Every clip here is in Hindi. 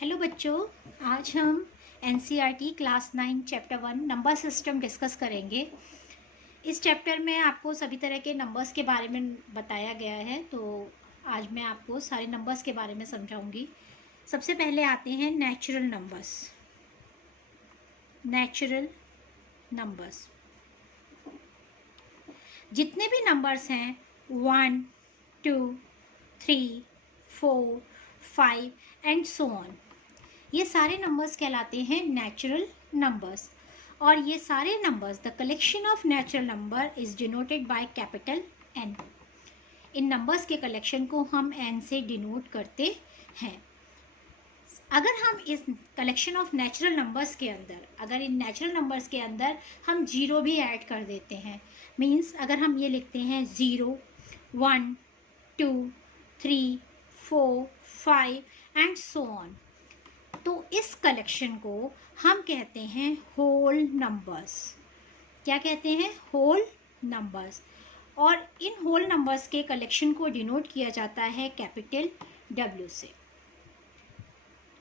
हेलो बच्चों, आज हम NCERT class 9 chapter 1 number system discuss करेंगे। इस चैप्टर में आपको सभी तरह के नंबर्स के बारे में बताया गया है, तो आज मैं आपको सारे नंबर्स के बारे में समझाऊंगी। सबसे पहले आते हैं नेचुरल नंबर्स। नेचुरल नंबर्स जितने भी नंबर्स हैं 1, 2, 3, 4, 5 एंड सो ऑन, ये सारे नंबर्स कहलाते हैं नेचुरल नंबर्स। और ये सारे numbers, the collection of natural number is denoted by capital N. इन नंबर्स के कलेक्शन को हम एन से डिनोट करते हैं। अगर हम इस कलेक्शन ऑफ नेचुरल नंबर्स के अंदर, अगर इन नेचुरल नंबर्स के अंदर हम जीरो भी ऐड कर देते हैं, मीन्स अगर हम ये लिखते हैं 0, 1, 2, 3, 4, 5 एंड सो ऑन, तो इस कलेक्शन को हम कहते हैं होल नंबर्स। क्या कहते हैं? Whole numbers. और इन होल नंबर्स के कलेक्शन को डिनोट किया जाता है कैपिटल W से।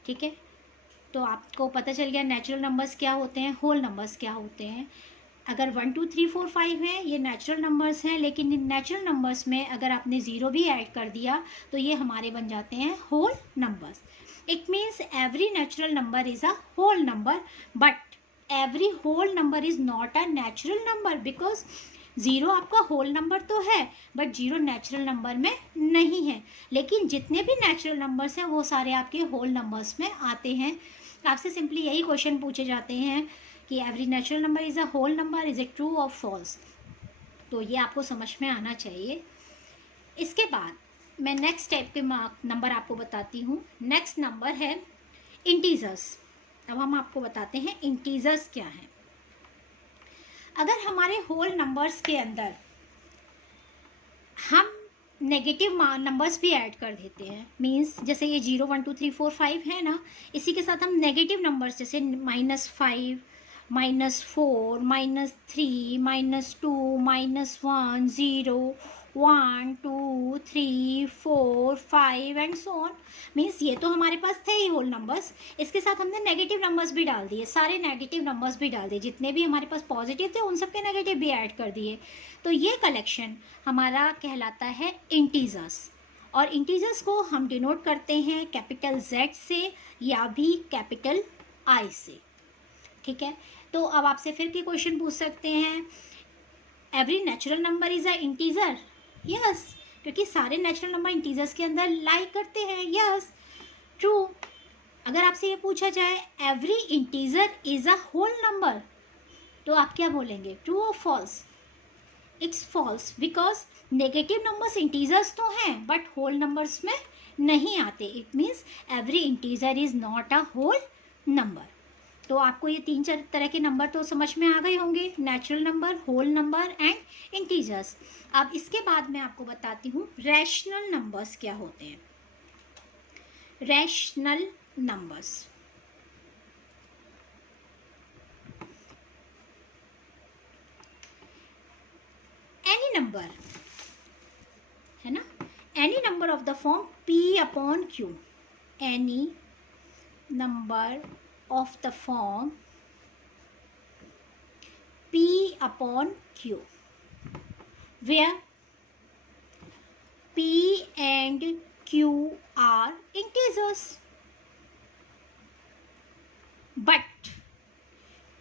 ठीक है, तो आपको पता चल गया नेचुरल नंबर्स क्या होते हैं, होल नंबर्स क्या होते हैं। अगर 1, 2, 3, 4, 5 है, ये नेचुरल नंबर्स हैं, लेकिन इन नेचुरल नंबर्स में अगर आपने ज़ीरो भी ऐड कर दिया तो ये हमारे बन जाते हैं whole numbers. It means every natural number is a whole number, but every whole number is not a natural number because zero आपका होल नंबर तो है, बट ज़ीरो नेचुरल नंबर में नहीं है। लेकिन जितने भी नेचुरल नंबर्स हैं वो सारे आपके होल नंबर्स में आते हैं। आपसे सिंपली यही क्वेश्चन पूछे जाते हैं कि every natural number is a whole number, is it true और फॉल्स। तो ये आपको समझ में आना चाहिए। इसके बाद मैं नेक्स्ट टाइप के नंबर आपको बताती हूँ। नेक्स्ट नंबर है इंटीजर्स। अब हम आपको बताते हैं इंटीजर्स क्या हैं। अगर हमारे होल नंबर्स के अंदर हम नेगेटिव नंबर्स भी ऐड कर देते हैं, मींस जैसे ये 0, 1, 2, 3, 4, 5 है ना, इसी के साथ हम नेगेटिव नंबर्स जैसे -5, -4, -3, -2, -1, 0, 1, 2, 3, 4, 5 एंड सो ऑन, मीन्स ये तो हमारे पास थे ही होल नंबर्स। इसके साथ हमने नेगेटिव नंबर्स भी डाल दिए, सारे नेगेटिव नंबर्स भी डाल दिए, जितने भी हमारे पास पॉजिटिव थे उन सबके नेगेटिव भी ऐड कर दिए। तो ये कलेक्शन हमारा कहलाता है इंटीजर्स। और इंटीजर्स को हम डिनोट करते हैं कैपिटल Z से या भी कैपिटल I से। ठीक है, तो अब आपसे फिर के क्वेश्चन पूछ सकते हैं, every natural number is a integer? Yes, क्योंकि सारे नेचुरल नंबर इंटीजर्स के अंदर लाई करते हैं। Yes, true. अगर आपसे ये पूछा जाए every integer is a whole number, तो आप क्या बोलेंगे, ट्रू और false? It's false, because negative numbers integers तो हैं बट होल नंबर्स में नहीं आते। It means every integer is not a whole number. तो आपको ये 3-4 तरह के नंबर तो समझ में आ गए होंगे, natural number, whole number and integers. अब इसके बाद मैं आपको बताती हूँ रैशनल नंबर्स क्या होते हैं। रैशनल नंबर्स, एनी नंबर है ना, any number of the form P/Q, any number of the form P/Q, where P and Q are integers but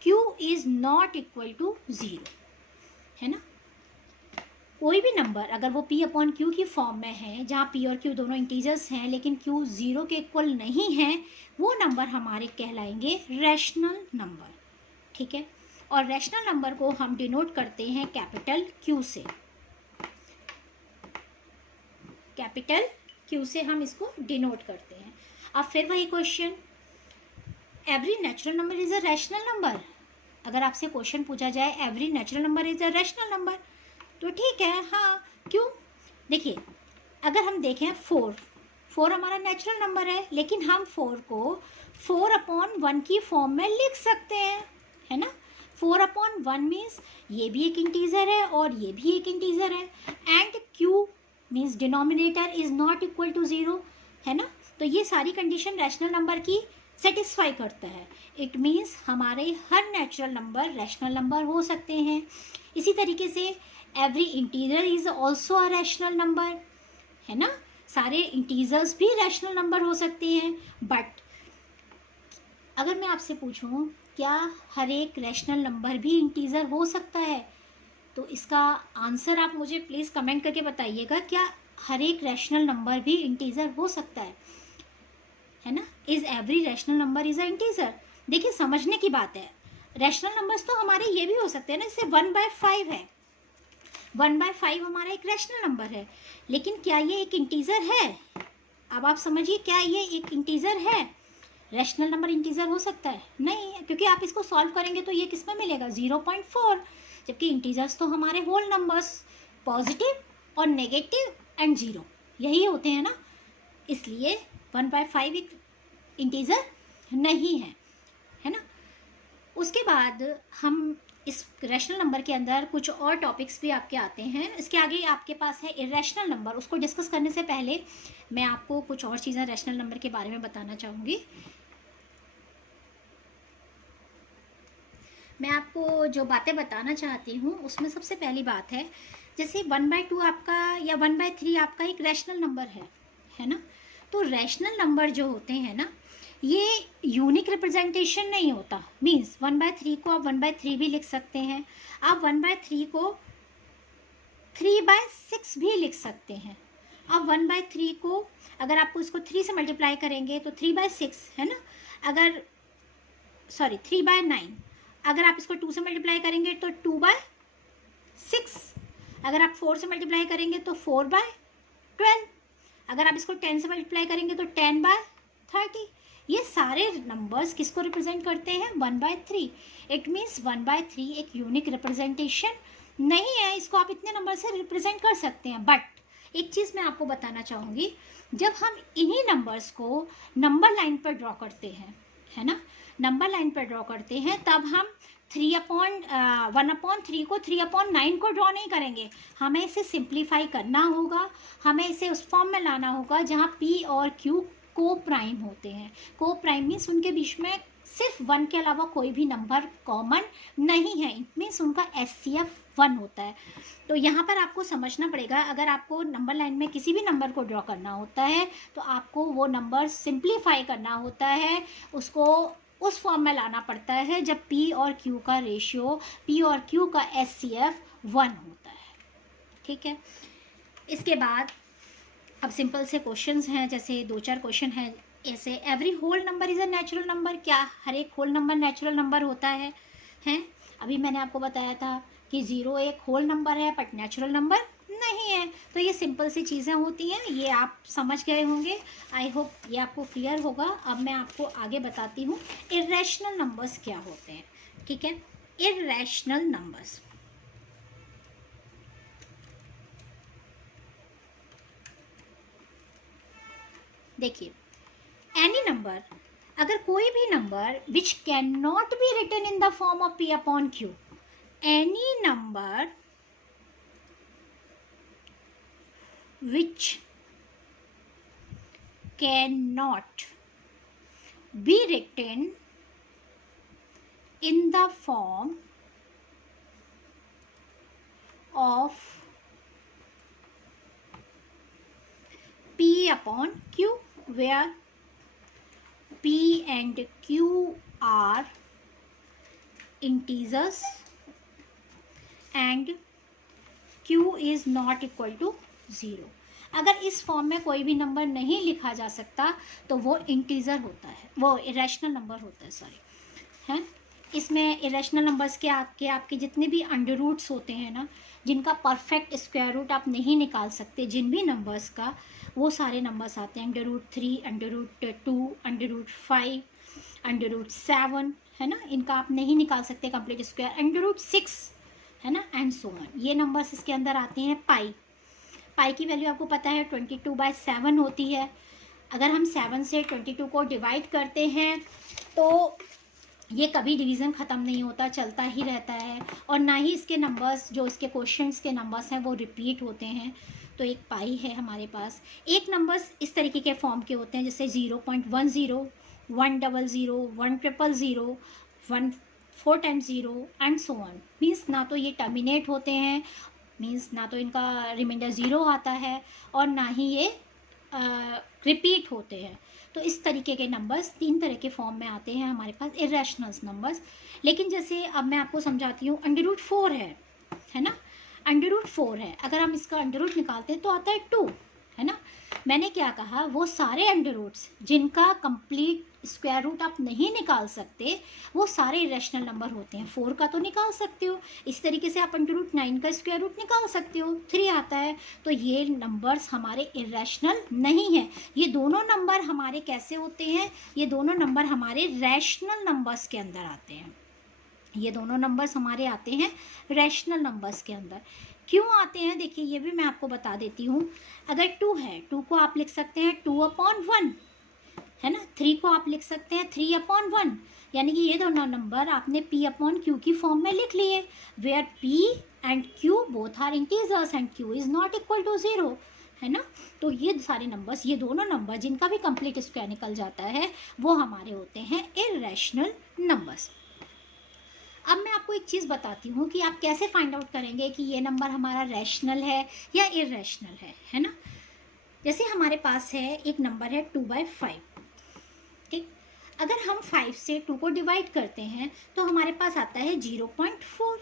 Q is not equal to 0, है ना। कोई भी नंबर अगर वो P/Q की फॉर्म में है, जहाँ P और Q दोनों इंटीजर्स हैं लेकिन Q 0 के इक्वल नहीं है, वो नंबर हमारे कहलाएंगे रैशनल नंबर। ठीक है, और रैशनल नंबर को हम डिनोट करते हैं कैपिटल Q से। कैपिटल Q से हम इसको डिनोट करते हैं। अब फिर वही question, every natural number is a rational number. अगर आपसे क्वेश्चन पूछा जाए every natural number is a rational number, तो ठीक है, हाँ, क्यों? देखिए, अगर हम देखें 4 हमारा नेचुरल नंबर है, लेकिन हम 4 को 4/1 की फॉर्म में लिख सकते हैं, है ना। 4/1 मीन्स ये भी एक इंटीजर है और ये भी एक इंटीजर है, and Q means denominator is not equal to 0, है ना। तो ये सारी कंडीशन रैशनल नंबर की सेटिस्फाई करता है। इट मीन्स हमारे हर नेचुरल नंबर रैशनल नंबर हो सकते हैं। इसी तरीके से every integer is also a rational number, है ना, सारे इंटीजर्स भी रैशनल नंबर हो सकते हैं। बट अगर मैं आपसे पूछूं क्या हर एक रैशनल नंबर भी इंटीजर हो सकता है, तो इसका आंसर आप मुझे प्लीज़ कमेंट करके बताइएगा, क्या हर एक रैशनल नंबर भी इंटीजर हो सकता है ना। Is every rational number is a integer. देखिए समझने की बात है, रैशनल नंबर्स तो हमारे ये भी हो सकते हैं ना, जैसे 1/5 है, 1/5 हमारा एक रैशनल नंबर है, लेकिन क्या ये एक इंटीजर है? अब आप समझिए, क्या ये एक इंटीजर है? रैशनल नंबर इंटीजर हो सकता है? नहीं है, क्योंकि आप इसको सॉल्व करेंगे तो ये किस में मिलेगा, 0.4, जबकि इंटीजर्स तो हमारे होल नंबर्स पॉजिटिव और नेगेटिव एंड 0 यही होते हैं ना, इसलिए 1/5 एक इंटीजर नहीं है ना। उसके बाद हम इस रैशनल नंबर के अंदर कुछ और टॉपिक्स भी आपके आते हैं। इसके आगे आपके पास है इरेशनल नंबर। उसको डिस्कस करने से पहले मैं आपको कुछ और चीज़ें रैशनल नंबर के बारे में बताना चाहूँगी। मैं आपको जो बातें बताना चाहती हूँ उसमें सबसे पहली बात है, जैसे 1/2 आपका या 1/3 आपका एक रैशनल नंबर है ना। तो रैशनल नंबर जो होते हैं ना, ये यूनिक रिप्रेजेंटेशन नहीं होता। मीन्स 1/3 को आप 1/3 भी लिख सकते हैं, आप 1/3 को 3/6 भी लिख सकते हैं। आप 1/3 को अगर आपको इसको 3 से मल्टीप्लाई करेंगे तो 3/6 है ना, अगर 3/9, अगर आप इसको 2 से मल्टीप्लाई करेंगे तो 2/6, अगर आप 4 से मल्टीप्लाई करेंगे तो 4/12, अगर आप इसको 10 से मल्टीप्लाई करेंगे तो 10/30। ये सारे नंबर्स किसको रिप्रेजेंट करते हैं, 1/3। इट मीन्स 1/3 एक यूनिक रिप्रेजेंटेशन नहीं है, इसको आप इतने नंबर से रिप्रेजेंट कर सकते हैं। बट एक चीज़ मैं आपको बताना चाहूँगी, जब हम इन्हीं नंबर्स को नंबर लाइन पर ड्रॉ करते हैं, है ना, नंबर लाइन पर ड्रॉ करते हैं, तब हम 1/3 को 3/9 को ड्रॉ नहीं करेंगे। हमें इसे सिंप्लीफाई करना होगा, हमें इसे उस फॉर्म में लाना होगा जहाँ P और Q को प्राइम होते हैं। को प्राइम मीन्स उनके बीच में सिर्फ 1 के अलावा कोई भी नंबर कॉमन नहीं है, इट मीन्स उनका HCF 1 होता है। तो यहाँ पर आपको समझना पड़ेगा, अगर आपको नंबर लाइन में किसी भी नंबर को ड्रॉ करना होता है तो आपको वो नंबर सिंप्लीफाई करना होता है, उसको उस फॉर्म में लाना पड़ता है जब P और Q का रेशियो, P और Q का HCF 1 होता है। ठीक है, इसके बाद अब सिंपल से क्वेश्चंस हैं, जैसे 2-4 क्वेश्चन हैं, ऐसे every whole number is a natural number. क्या हर एक होल नंबर नेचुरल नंबर होता है? अभी मैंने आपको बताया था कि 0 एक होल नंबर है बट नेचुरल नंबर नहीं है। तो ये सिंपल सी चीज़ें होती हैं, ये आप समझ गए होंगे। आई होप ये आपको क्लियर होगा। अब मैं आपको आगे बताती हूँ इरेशनल नंबर्स क्या होते हैं। ठीक है, इरेशनल नंबर्स, देखिए एनी नंबर, अगर कोई भी number which can not be written in the form of P/Q, any number which cannot be written in the form of P/Q, where P and Q are integers and Q is not equal to 0। अगर इस फॉर्म में कोई भी नंबर नहीं लिखा जा सकता तो वो इंटीजर होता है, वो इरेशनल नंबर होता है, हैं। इसमें इरेशनल नंबर्स के आपके जितने भी अंडर रूट्स होते हैं ना, जिनका परफेक्ट स्क्वायर रूट आप नहीं निकाल सकते, जिन भी नंबर्स का, वो सारे नंबर्स आते हैं √3, √2, √5, √7, है ना, इनका आप नहीं निकाल सकते कंप्लीट स्क्वायर, √6, है ना, एंड सो ऑन। ये नंबर्स इसके अंदर आते हैं। पाई की वैल्यू आपको पता है 22/7 होती है। अगर हम 7 से 22 को डिवाइड करते हैं तो ये कभी डिवीज़न ख़त्म नहीं होता, चलता ही रहता है, और ना ही इसके नंबर्स, जो इसके क्वेश्चंस के नंबर्स हैं वो रिपीट होते हैं। तो एक पाई है हमारे पास, एक नंबर्स इस तरीके के फॉर्म के होते हैं, जैसे 0.10, 100, 100, 1 4 times 0 and so on. Means ना तो ये टर्मिनेट होते हैं, मीन्स ना तो इनका रिमाइंडर 0 आता है, और ना ही ये रिपीट होते हैं। तो इस तरीके के नंबर्स 3 तरह के फॉर्म में आते हैं हमारे पास, इरेशनल्स नंबर्स। लेकिन जैसे अब मैं आपको समझाती हूँ, √4 है ना, √4 है, अगर हम इसका अंडर निकालते हैं तो आता है 2, है ना। मैंने क्या कहा, वो सारे अंडर रूट्स जिनका कंप्लीट स्क्वायर रूट आप नहीं निकाल सकते, वो सारे इरेशनल नंबर होते हैं। 4 का तो निकाल सकते हो, इस तरीके से आप √9 का स्क्वायर रूट निकाल सकते हो, 3 आता है। तो ये नंबर्स हमारे इरेशनल नहीं है। ये दोनों नंबर हमारे कैसे होते हैं, ये दोनों नंबर हमारे रैशनल नंबर्स के अंदर आते हैं। ये दोनों नंबर्स हमारे आते हैं रैशनल नंबर्स के अंदर। क्यों आते हैं, देखिए ये भी मैं आपको बता देती हूँ। अगर 2 है, 2 को आप लिख सकते हैं 2/1, है ना। 3 को आप लिख सकते हैं 3/1, यानी कि ये दोनों नंबर आपने P/Q की फॉर्म में लिख लिए, where P and Q both are integers and Q is not equal to 0, है ना। तो ये सारे नंबर्स, ये दोनों नंबर जिनका भी कंप्लीट स्क्वायर निकल जाता है, वो हमारे होते हैं इरेशनल नंबर्स। अब मैं आपको एक चीज़ बताती हूँ कि आप कैसे फाइंड आउट करेंगे कि ये नंबर हमारा रैशनल है या इरेशनल है ना। जैसे हमारे पास है एक नंबर है 2/5, ठीक। अगर हम 5 से 2 को डिवाइड करते हैं तो हमारे पास आता है 0.4,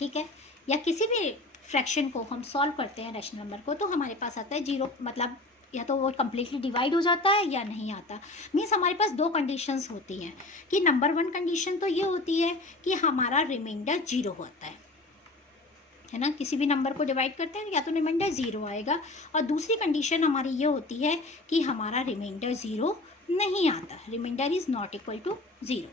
ठीक है। या किसी भी फ्रैक्शन को हम सॉल्व करते हैं रैशनल नंबर को, तो हमारे पास आता है 0, मतलब या तो वो कम्प्लीटली डिवाइड हो जाता है या नहीं आता। मीन्स हमारे पास 2 कंडीशंस होती हैं कि नंबर 1 कंडीशन तो ये होती है कि हमारा रिमाइंडर 0 होता है ना। किसी भी नंबर को डिवाइड करते हैं या तो रिमाइंडर 0 आएगा, और दूसरी कंडीशन हमारी ये होती है कि हमारा रिमाइंडर 0 नहीं आता, remainder is not equal to 0।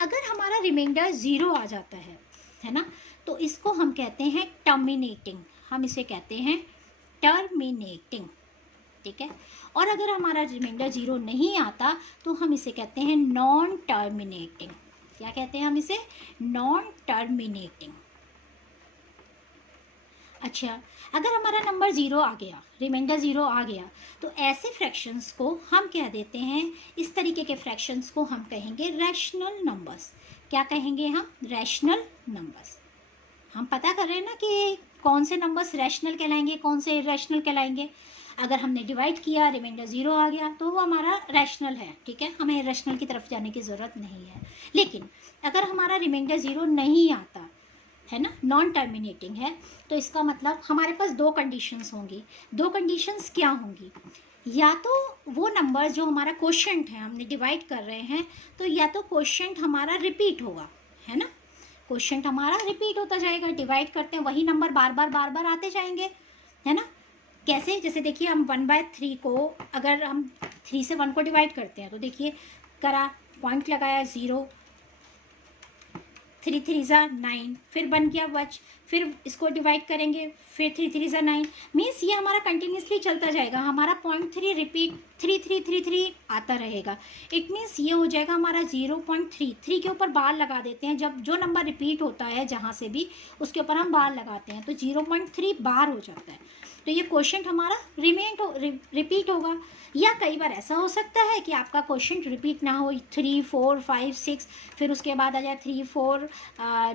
अगर हमारा रिमाइंडर 0 आ जाता है ना, तो इसको हम कहते हैं टर्मिनेटिंग, हम इसे कहते हैं टर्मिनेटिंग, ठीक है। और अगर हमारा रिमाइंडर 0 नहीं आता तो हम इसे कहते हैं नॉन टर्मिनेटिंग। क्या कहते हैं हम इसे, नॉन टर्मिनेटिंग। अच्छा, अगर हमारा नंबर 0 आ गया, रिमाइंडर 0 आ गया, तो ऐसे फ्रैक्शंस को हम कह देते हैं, इस तरीके के फ्रैक्शंस को हम कहेंगे रैशनल नंबर्स। क्या कहेंगे हम, रैशनल नंबर्स। हम पता कर रहे हैं ना कि कौन से नंबर्स रैशनल कहलाएंगे, कौन से इरेशनल कहलाएंगे। अगर हमने डिवाइड किया, रिमाइंडर 0 आ गया, तो वो हमारा रैशनल है, ठीक है, हमें इरेशनल की तरफ जाने की ज़रूरत नहीं है। लेकिन अगर हमारा रिमाइंडर 0 नहीं आता, है ना, नॉन टर्मिनेटिंग है, तो इसका मतलब हमारे पास 2 कंडीशंस होंगी। 2 कंडीशंस क्या होंगी, या तो वो नंबर जो हमारा क्वोशंट है, हमने डिवाइड कर रहे हैं, तो या तो क्वोशंट हमारा रिपीट होगा, है ना, क्वोशंट हमारा रिपीट होता जाएगा, डिवाइड करते हैं वही नंबर बार बार आते जाएंगे, है ना। कैसे, जैसे देखिए हम 1/3 को, अगर हम 3 से 1 को डिवाइड करते हैं तो देखिए करा, पॉइंट लगाया 0, 3 3 9, फिर बन गया वच, फिर इसको डिवाइड करेंगे, फिर 3 3 9। मीन्स ये हमारा कंटिन्यूसली चलता जाएगा, हमारा 0.3 रिपीट 3 3 3 3 आता रहेगा। इट मीन्स ये हो जाएगा हमारा 0.3, 3 के ऊपर बार लगा देते हैं, जब जो नंबर रिपीट होता है जहाँ से भी उसके ऊपर हम बार लगाते हैं तो 0.3 बार हो जाता है। तो ये क्वोशंट हमारा रिपीट होगा। या कई बार ऐसा हो सकता है कि आपका क्वोशंट रिपीट ना हो, 3 4 5 6, फिर उसके बाद आ जाए 3 4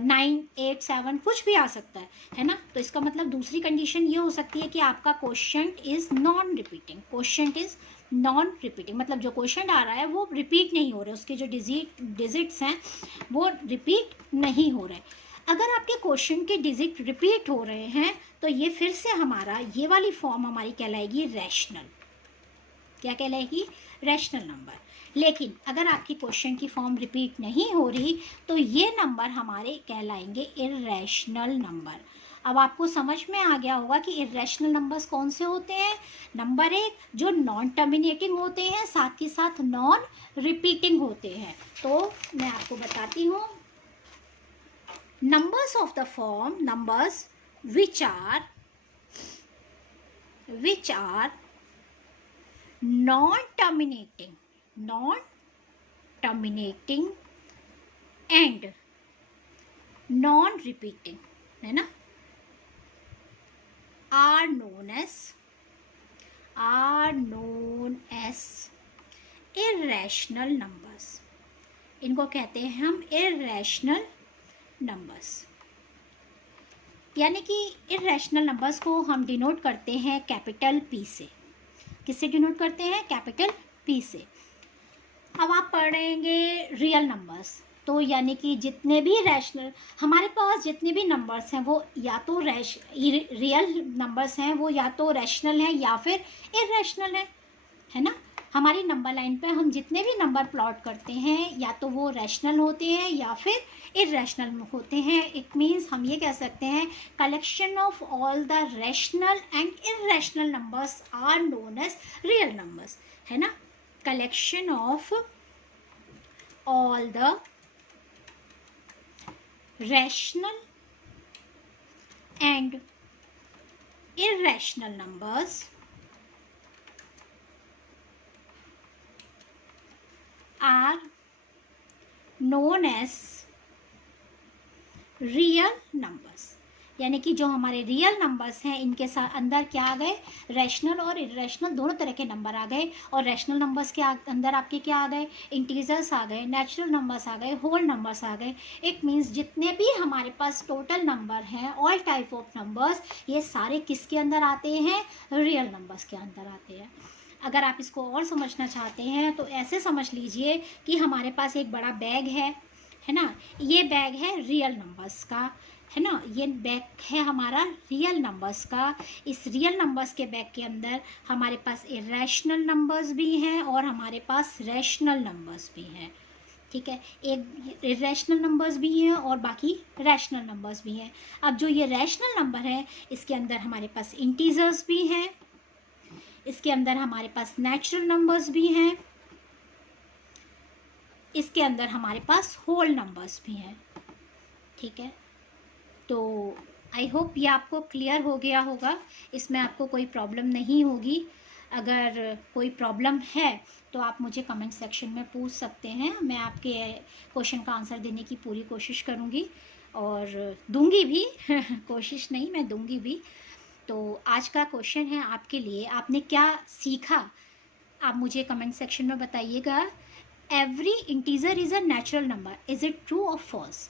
9 8 7, कुछ भी आ सकता है ना। तो इसका मतलब दूसरी कंडीशन ये हो सकती है कि आपका quotient is non repeating, quotient is non repeating, मतलब जो क्वोशंट आ रहा है वो रिपीट नहीं हो रहे, उसके जो डिजिट्स हैं वो रिपीट नहीं हो रहे। अगर आपके क्वेश्चन के डिजिट रिपीट हो रहे हैं तो ये फिर से हमारा, ये वाली फॉर्म हमारी कहलाएगी रैशनल। क्या कहलाएगी, रैशनल नंबर। लेकिन अगर आपकी क्वेश्चन की फॉर्म रिपीट नहीं हो रही तो ये नंबर हमारे कहलाएंगे इरेशनल नंबर। अब आपको समझ में आ गया होगा कि इरेशनल नंबर्स कौन से होते हैं। नंबर 1 जो नॉन टर्मिनेटिंग होते हैं, साथ ही साथ नॉन रिपीटिंग होते हैं। तो मैं आपको बताती हूँ, numbers of the form numbers which are non terminating and non repeating, है ना, are known as irrational numbers. इनको कहते हैं हम इर्रेशनल नंबर्स। यानी कि इर्रेशनल नंबर्स को हम डिनोट करते हैं कैपिटल पी से। किससे डिनोट करते हैं? कैपिटल पी से। अब आप पढ़ेंगे रियल नंबर्स, तो यानी कि जितने भी रैशनल हमारे पास जितने भी नंबर्स हैं वो या तो रियल नंबर्स हैं, वो या तो रैशनल हैं या फिर इर्रेशनल हैं, है ना। हमारी नंबर लाइन पे हम जितने भी नंबर प्लॉट करते हैं या तो वो रैशनल होते हैं या फिर इर्रेशनल होते हैं। इट मीन्स हम ये कह सकते हैं collection of all the rational and irrational numbers are known as real numbers, है ना। Collection of all the rational and irrational numbers are known as real numbers। यानी कि जो हमारे रियल नंबर्स हैं इनके साथ अंदर क्या आ गए? रैशनल और इर्रेशनल दोनों तरह के नंबर आ गए। और रैशनल नंबर्स के अंदर आपके क्या आ गए? इंटीजर्स आ गए, नेचुरल नंबर्स आ गए, होल नंबर्स आ गए। इट मीन्स जितने भी हमारे पास टोटल नंबर हैं, ऑल टाइप ऑफ नंबर्स, ये सारे किसके अंदर आते हैं? रियल नंबर्स के अंदर आते हैं। अगर आप इसको और समझना चाहते हैं तो ऐसे समझ लीजिए कि हमारे पास एक बड़ा बैग है ना। ये बैग है रियल नंबर्स का, है ना। ये बैग है हमारा रियल नंबर्स का। इस रियल नंबर्स के बैग के अंदर हमारे पास इर्रेशनल नंबर्स भी हैं और हमारे पास रैशनल नंबर्स भी हैं, ठीक है। एक इर्रेशनल नंबर्स भी हैं और बाकी रैशनल नंबर्स भी हैं। अब जो ये रैशनल नंबर है इसके अंदर हमारे पास इंटीजर्स भी हैं, इसके अंदर हमारे पास नेचुरल नंबर्स भी हैं, इसके अंदर हमारे पास होल नंबर्स भी हैं, ठीक है। तो आई होप ये आपको क्लियर हो गया होगा, इसमें आपको कोई प्रॉब्लम नहीं होगी। अगर कोई प्रॉब्लम है तो आप मुझे कमेंट सेक्शन में पूछ सकते हैं, मैं आपके क्वेश्चन का आंसर देने की पूरी कोशिश करूँगी और दूंगी भी कोशिश नहीं, मैं दूंगी भी। तो आज का क्वेश्चन है आपके लिए, आपने क्या सीखा आप मुझे कमेंट सेक्शन में बताइएगा। Every integer is a natural number, is it true और false?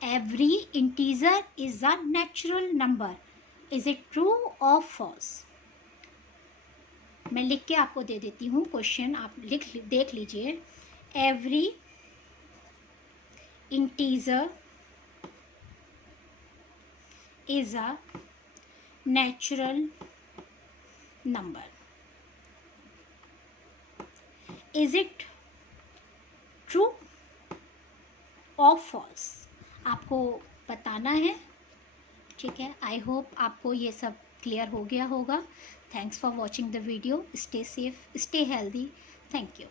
Every integer is a natural number. Is it true or false? मैं लिख के आपको दे देती हूँ क्वेश्चन, आप देख लीजिए। Every integer is a natural number. Is it true or false? आपको बताना है, ठीक है। आई होप आपको ये सब क्लियर हो गया होगा। Thanks for watching the video. Stay safe, stay healthy. Thank you.